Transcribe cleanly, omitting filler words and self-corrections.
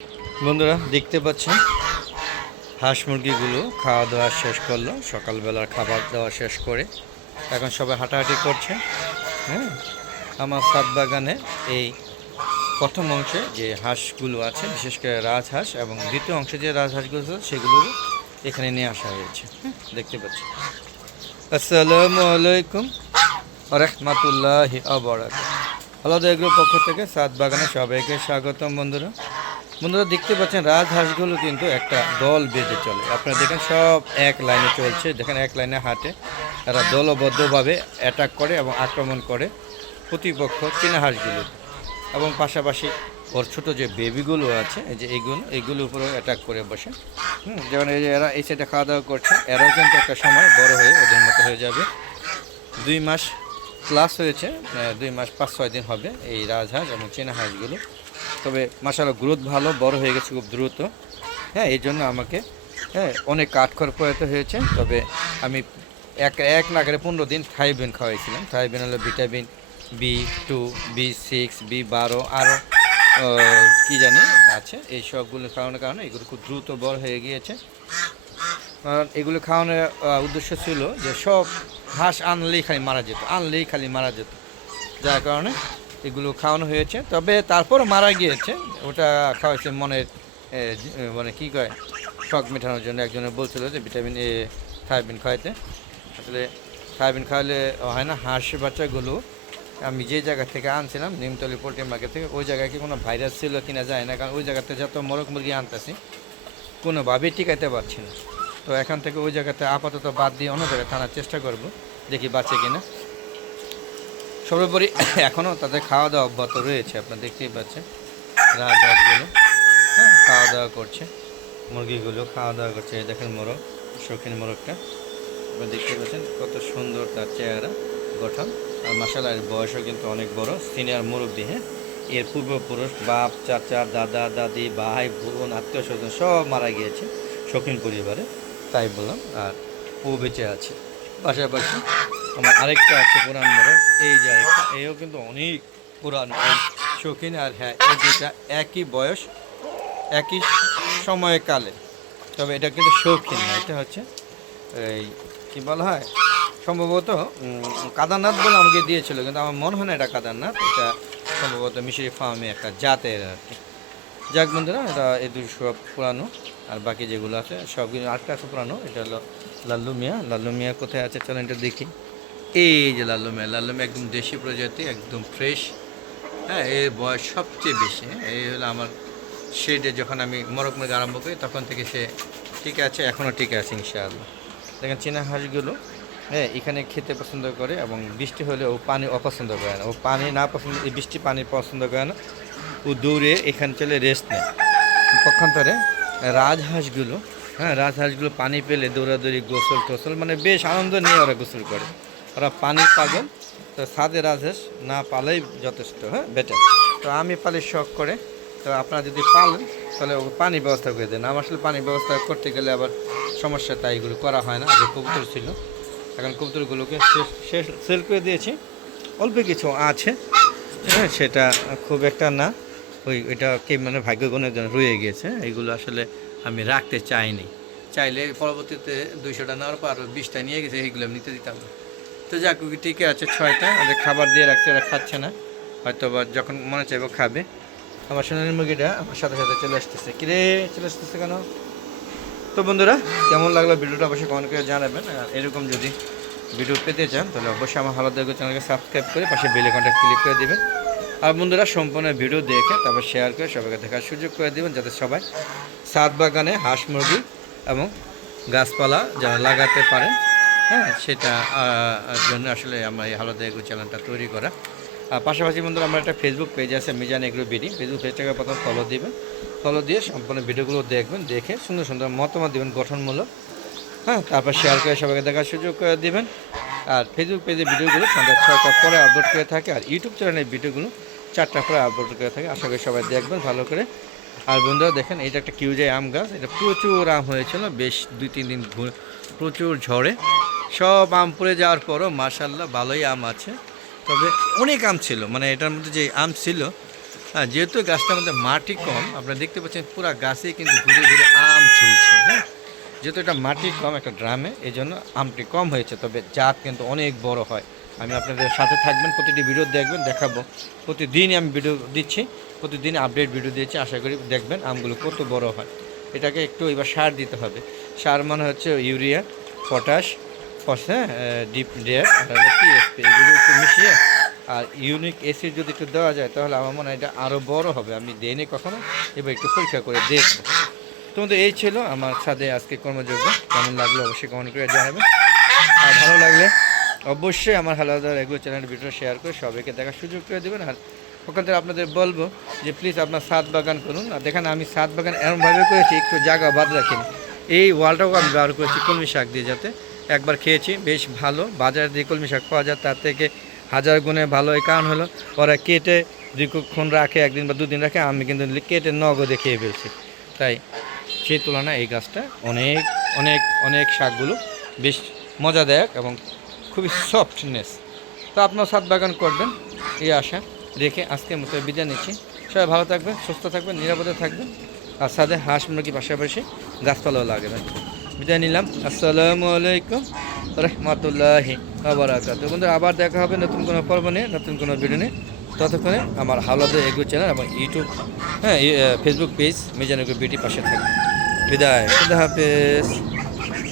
বন্ধুরা দেখতে পাচ্ছেন হাঁস মুরগিগুলো খাওয়া দাওয়া শেষ করলো, সকালবেলার খাবার দাওয়া শেষ করে এখন সবাই হাঁটাহাঁটি করছে। হ্যাঁ, আমার ছাদ বাগানে এই প্রথম অংশে যে হাঁসগুলো আছে, বিশেষ করে রাজহাঁস, এবং দ্বিতীয় অংশে যে রাজহাঁসগুলো আছে সেগুলো এখানে নিয়ে আসা হয়েছে। দেখতে পাচ্ছি। আসসালামু আলাইকুম ওয়া রাহমাতুল্লাহি ওয়া বারাকাতুহু। আলাদা এগুলোর পক্ষ থেকে ছাদ বাগানে সবাইকে স্বাগতম। বন্ধুরা দেখতে পাচ্ছেন রাজহাঁসগুলো কিন্তু একটা দল বেঁধে চলে। আপনারা দেখেন সব এক লাইনে চলছে, দেখেন এক লাইনে হাঁটে। এরা দলবদ্ধভাবে অ্যাটাক করে এবং আক্রমণ করে প্রতিপক্ষ চীনা হাঁসগুলো, এবং পাশাপাশি ওর ছোটো যে বেবিগুলো আছে, এই যে এইগুলোর উপরেও অ্যাটাক করে বসে। যেমন এই যে এরা এই সাইডে খাওয়া দাওয়া করছে, এরাও কিন্তু একটা সময় বড় হয়ে ওদের মতো হয়ে যাবে। 2 মাস প্লাস হয়েছে, 2 মাস 5-6 দিন হবে এই রাজহাঁস এবং চীনা হাঁসগুলো। তবে মাশাআল্লাহ গ্রোথ ভালো, বড় হয়ে গেছে খুব দ্রুত। হ্যাঁ, এই জন্য আমাকে অনেক কাঠখড় পোহাতে হয়েছে। তবে আমি এক নাগারে 15 দিন থাইবিন খাওয়াইছিলাম। থাইবিন হলো ভিটামিন B2, B6, B12 আরও কী জানি আছে। এই সবগুলো খাওয়ানোর কারণে এগুলো খুব দ্রুত বড় হয়ে গিয়েছে। কারণ এগুলো খাওয়ানোর উদ্দেশ্য ছিল যে সব হাঁস আনলেই খালি মারা যেত, যার কারণে এগুলো খাওয়ানো হয়েছে। তবে তারপর মারা গিয়েছে, ওটা খাওয়াইছে মনের মানে কী কয় শখ মেটানোর জন্য। একজনে বলছিল যে ভিটামিন এ থাইবিন খাওয়াইতে। আসলে থাইবিন খাওয়ালে হয় না। হাঁস বাচ্চাগুলো আমি যে জায়গা থেকে আনছিলাম, নিমতলি পোলট্রি মার্কেট থেকে, ওই জায়গায় কি কোনো ভাইরাস ছিল কিনা যায় না, কারণ ওই জায়গাতে যত মোরগ মুরগি আনতেছি কোনোভাবেই টিকাইতে পারছি না। তো এখান থেকে ওই জায়গাতে আপাতত বাদ দিয়ে অন্য জায়গায় টানার চেষ্টা করব, দেখি বাঁচে কিনা। সর্বোপরি এখনও তাদের খাওয়া দাওয়া অব্যাহত রয়েছে। আপনারা দেখতেই পাচ্ছেন রাজহাঁসগুলো খাওয়া দাওয়া করছে, মুরগিগুলো খাওয়া দাওয়া করছে। দেখেন মোরগ, শৌখিন মোরগটা আপনারা দেখতে পাচ্ছেন কত সুন্দর তার চেহারা গঠন। আর মাশাআল্লাহ এর বয়সও কিন্তু অনেক বড়, সিনিয়র মুরব্বি। হ্যাঁ, এর পূর্বপুরুষ বাপ, চাচা, দাদা, দাদি, ভাই, বোন, আত্মীয় স্বজন সব মারা গিয়েছে শৌখিন পরিবারে, তাই বললাম। আর ও বেঁচে আছে। পাশাপাশি আমার আরেকটা আছে পুরান মোরগ, এই যে আরেকটা, এও কিন্তু অনেক পুরান, এই শৌখিন। আর হ্যাঁ, এই দুটা একই বয়স, একই সময়কালে। তবে এটা কিন্তু শৌখিন না, এটা হচ্ছে এই কী বলা হয়, সম্ভবত কাদারনাথ বলে আমাকে দিয়েছিল, কিন্তু আমার মনে হয় না এটা কাদারনাথ। এটা সম্ভবত মিশরি ফার্মে একটা জাতের আর কি। যাক বন্ধুরা, এটা এই দুটো সব পুরানো, আর বাকি যেগুলো আছে সবগুলো আটটা আছে পুরানো। এটা হলো লাল্লু মিয়া কোথায় আছে চলেন এটা দেখি। এই যে লাল্লু মিয়া একদম দেশি প্রজাতি, একদম ফ্রেশ। হ্যাঁ, এর বয়স সবচেয়ে বেশি। এই হলো আমার শেডে যখন আমি মোরগ মুরগি আরম্ভ করি তখন থেকে সে ঠিক আছে, এখনও ঠিক আছে ইনশাআল্লাহ। দেখেন চীনা হাঁসগুলো এখানে খেতে পছন্দ করে, এবং বৃষ্টি হলে ও পানি অপছন্দ করে না। ও পানি না পছন্দ, এই বৃষ্টি পানি পছন্দ করে না। ও দৌড়ে এখানে চলে রেস্ট নেয়। পক্ষান্তরে রাজহাঁসগুলো পানি পেলে দৌড়াদৌড়ি, গোসল টোসল, মানে বেশ আনন্দ নিয়ে ওরা গোসল করে। ওরা পানির পাগল। তো ছাদে রাজহাঁস না পালেই যথেষ্ট, বেটার। তো আমি পালির শখ করে। তো আপনারা যদি পালেন তাহলে পানি ব্যবস্থা করে দেন। আমার আসলে পানি ব্যবস্থা করতে গেলে আবার সমস্যা, তাই এগুলো করা হয় না। আগে কবুতর ছিল, এখন কবুতরগুলোকে সেল করে দিয়েছি। অল্প কিছু আছে, সেটা খুব একটা না। ওইটা কে মানে ভাগ্যগুণের জন্য রয়ে গিয়েছে। এইগুলো আসলে আমি রাখতে চাইনি। চাইলে পরবর্তীতে 200টা নেওয়ার পর 20টা নিয়ে গেছে, এইগুলো আমি নিতে দিতাম না। তো যাক, ঠিক আছে 6টা ওদের খাবার দিয়ে রাখছে, ওরা খাচ্ছে না, হয়তো বা যখন মনে চাইবো খাবে। আমার সোনালী মুরগিটা আমার সাথে সাথে চলে আসতেছে। কিরে চলে আসতেছে কেন? তো বন্ধুরা, কেমন লাগলো ভিডিওটা অবশ্যই কমেন্ট করে জানাবেন। আর এরকম যদি ভিডিও পেতে চান তাহলে অবশ্যই আমার হালাত দেখো চ্যানেলকে সাবস্ক্রাইব করে পাশে বেল আইকনটা ক্লিক করে দেবেন। আর বন্ধুরা, সম্পূর্ণ ভিডিও দেখে তারপর শেয়ার করে সবাইকে দেখার সুযোগ করে দেবেন, যাতে সবাই ছাদ বাগানে হাঁস মুরগি এবং গাছপালা যারা লাগাতে পারেন। হ্যাঁ, সেটা জন্য আসলে আমার এই হালাত দেখো চ্যানেলটা তৈরি করা। আর পাশাপাশি বন্ধুরা, আমার একটা ফেসবুক পেজ আছে, মিজান এগ্রো বিডি। ফেসবুক পেজটাকে প্রথম ফলো দিবেন, ফলো দিয়ে সম্পূর্ণ ভিডিওগুলো দেখবেন, দেখে সুন্দর সুন্দর মতামত দেবেন গঠনমূলক। হ্যাঁ, তারপর শেয়ার করে সবাইকে দেখার সুযোগ করে দেবেন। আর ফেসবুক পেজে ভিডিওগুলো সন্ধ্যা 6টার পরে আপলোড করে থাকে, আর ইউটিউব চ্যানেলের ভিডিওগুলো 4টার পরে আপলোড করে থাকে। আশা করি সবাই দেখবেন ভালো করে। আর বন্ধুরা দেখেন, এটা একটা কিউজাই আম গাছ, এটা প্রচুর আম হয়েছিল, বেশ 2-3 দিন প্রচুর ঝড়ে সব আম পড়ে যাওয়ার পরও মাশাআল্লাহ ভালোই আম আছে। তবে অনেক আম ছিল, মানে এটার মধ্যে যে আম ছিল হ্যাঁ, যেহেতু গাছটার মধ্যে মাটি কম, আপনারা দেখতে পাচ্ছেন পুরা গাছেই কিন্তু ঘুরে ঘুরে আম ঝুলছে। হ্যাঁ, যেহেতু এটা মাটি কম একটা ড্রামে, এই জন্য আমটি কম হয়েছে, তবে জাত কিন্তু অনেক বড় হয়। আমি আপনাদের সাথে থাকবেন, প্রতিটি ভিডিও দেখবেন, দেখাবো। প্রতিদিনই আমি ভিডিও দিচ্ছি, প্রতিদিন আপডেট ভিডিও দিচ্ছি, আশা করি দেখবেন আমগুলো কত বড় হয়। এটাকে একটু এবার সার দিতে হবে। সার মানে হচ্ছে ইউরিয়া, পটাশ, হ্যাঁ, ডিপ ডেয়ার আর টিএসপি, এগুলো একটু মিশিয়ে আর ইউনিক অ্যাসিড যদি একটু দেওয়া যায় তাহলে আমার মনে হয় এটা আরও বড় হবে। আমি দিইনি কখনো, এবার একটু পরীক্ষা করে দেখবো। তোমাদের এই ছিল আমার ছাদে আজকে কর্মযোগ্য। কেমন লাগলো অবশ্যই কমেন্ট করে জানাবেন। আর ভালো লাগলে অবশ্যই আমার হালাদার এগুলো চ্যানেলের ভিডিও শেয়ার করে সবাইকে দেখার সুযোগ করে দেবেন। আর ওখান থেকে আপনাদের বলবো যে প্লিজ আপনার ছাদ বাগান করুন। আর দেখেন আমি ছাদ বাগান এমনভাবে করেছি, একটু জায়গা বাদ রাখিনি। এই ওয়ালটাও আমি ব্যবহার করেছি কলমি শাক দিয়ে, যাতে একবার খেয়েছি বেশ ভালো। বাজারে দিয়ে কলমি শাক পাওয়া যায়, তার থেকে হাজার গুণে ভালো। এই কারণ হলো ওরা কেটে দীর্ঘক্ষণ রাখে, একদিন বা দুদিন রাখে, আমি কিন্তু কেটে নগদে খেয়ে ফেলছি। তাই সেই তুলনায় এই গাছটা অনেক অনেক অনেক শাকগুলো বেশ মজাদায়ক এবং খুবই সফটনেস। তো আপনার ছাদ বাগান করবেন এই আশা রেখে আজকের মতো বিদায় নিচ্ছি। সবাই ভালো থাকবেন, সুস্থ থাকবেন, নিরাপদে থাকবেন। আর ছাদে হাঁস মুরগি পাশাপাশি গাছপালাও লাগবেন। বিদায় নিলাম। আসসালামু আলাইকুম রহমতুল্লাহি ওয়া বারাকাতুহু। বন্ধুরা, আবার দেখা হবে নতুন কোনো পর্ব নিয়ে, নতুন কোনো ভিডিও নিয়ে। ততক্ষণে আমার হাওলাদার এগ্রো চ্যানেল এবং ইউটিউব, হ্যাঁ, Facebook page Mizan agro beauty পাশে থাকবে। বিদায়, খুদা হাফেজ।